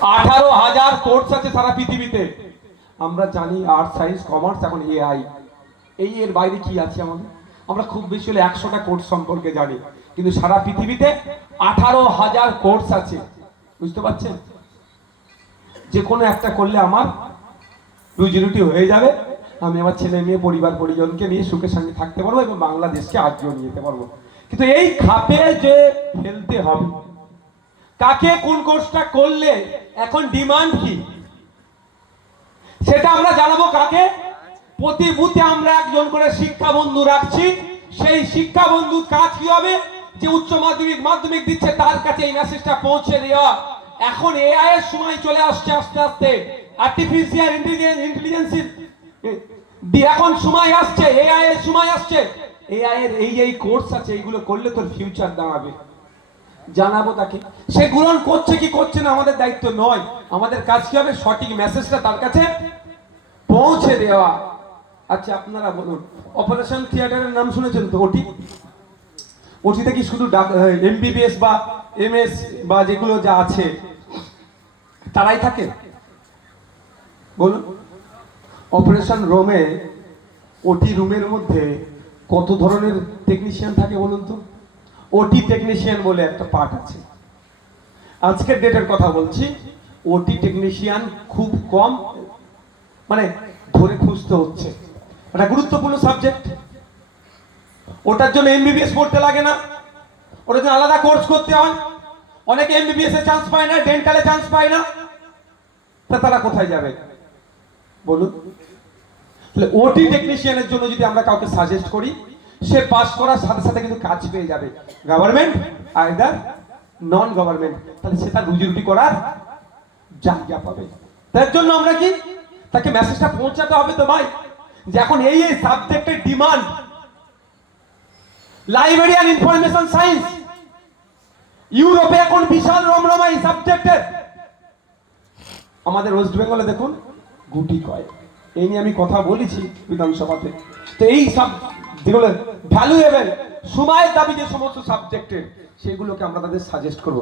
আঠারো হাজার কোর্স আছে সারা পৃথিবীতে। আমরা জানি আর্ট, সায়েন্স, কমার্স, এখন এআই। এই এর বাইরে কি আছে আমাদের? আমরা খুব বেশি হলে একশোটা কোর্স সম্পর্কে জানি। কিন্তু সারা পৃথিবীতে আঠারো হাজার কোর্স আছে। বুঝতে পারছেন? যে কোনো একটা করলে আমার রুজি রুটি হয়ে যাবে। আমি আমার ছেলে মেয়ে, পরিবার, পরিজনকে নিয়ে সুখের সঙ্গে থাকতে পারব এবং বাংলাদেশকে আগিয়ে নিয়ে যেতে পারব। কিন্তু এই খাপে যে ফেলতে হবে কাকে কোন কোর্সটা করলে এখন ডিমান্ড কি? সেটা আমরা জানাব কাকে? প্রতি বুথে আমরা একজন করে শিক্ষা বন্ধু রাখছি। সেই শিক্ষা বন্ধুর কাজ কি হবে? যে উচ্চ মাধ্যমিক মাধ্যমিক দিচ্ছে, তার কাছে এই মেসেজটা পৌঁছে দেওয়া। এখন এআই এর সময় চলে আসছে আস্তে আস্তে। আর্টিফিশিয়াল ইন্টেলিজেন্স ইন্টেলিজেন্স এখন সময় আসছে এআই এর সময় আসছে। এআই এর এই এই কোর্স আছে, এইগুলো করলে তোর ফিউচার দাঁড়াবে। জানাব তাকে। সে গ্রহণ করছে কি করছে না আমাদের দায়িত্ব নয়। আমাদের কাজ কি হবে? সঠিক মেসেজটা তার কাছে পৌঁছে দেওয়া। আচ্ছা আপনারা বলুন অপারেশন থিয়েটারের নাম শুনেছেন তো ওটি? ওটিতে কি শুধু এমবিবিএস বা এমএস বা যেগুলো যা আছে, তারাই থাকে? বলুন। অপারেশন রুমে ওটি রুমের মধ্যে কত ধরনের টেকনিশিয়ান থাকে বলুন তো? ওটি টেকনিশিয়ান বলে একটা পার্ট আছে। আজকের ডেটের কথা বলছি। ওটি টেকনিশিয়ান খুব কম মানে ধরে খুঁজতে হচ্ছে। এটা গুরুত্বপূর্ণ সাবজেক্ট ওটার জন্য এমবিবিএস পড়তে লাগে না। ওটার জন্য আলাদা কোর্স করতে হয়। অনেকে এমবিবিএস এ চান্স পায় না ডেন্টালে চান্স পায় না। তা তারা কোথায় যাবে? বলুন। তাহলে ওটি টেকনিশিয়ানের জন্য যদি আমরা কাউকে সাজেস্ট করি সে পাস করার সাথে সাথে কিন্তু কাজ পেয়ে যাবে। গভর্নমেন্ট আইদার নন গভর্নমেন্ট তাহলে সে তার রুজি রুটি করার জায়গা পাবে। তার জন্য আমরা কি? তাকে মেসেজটা পৌঁছাতে হবে তো ভাই, যে এখন এই এই সাবজেক্টের demand library and information science ইউরোপে এখন বিশাল রমরমা এই সাবজেক্টের আমাদের ওয়েস্ট বেঙ্গলে দেখুন, গুটি কয় এই নিয়ে আমি কথা বলেছি বিধানসভাতে। তো এই সব যেগুলো ভ্যালুয়েবল সময়ের দাবি যে সমস্ত সাবজেক্টের সেগুলোকে আমরা তাদের সাজেস্ট করব।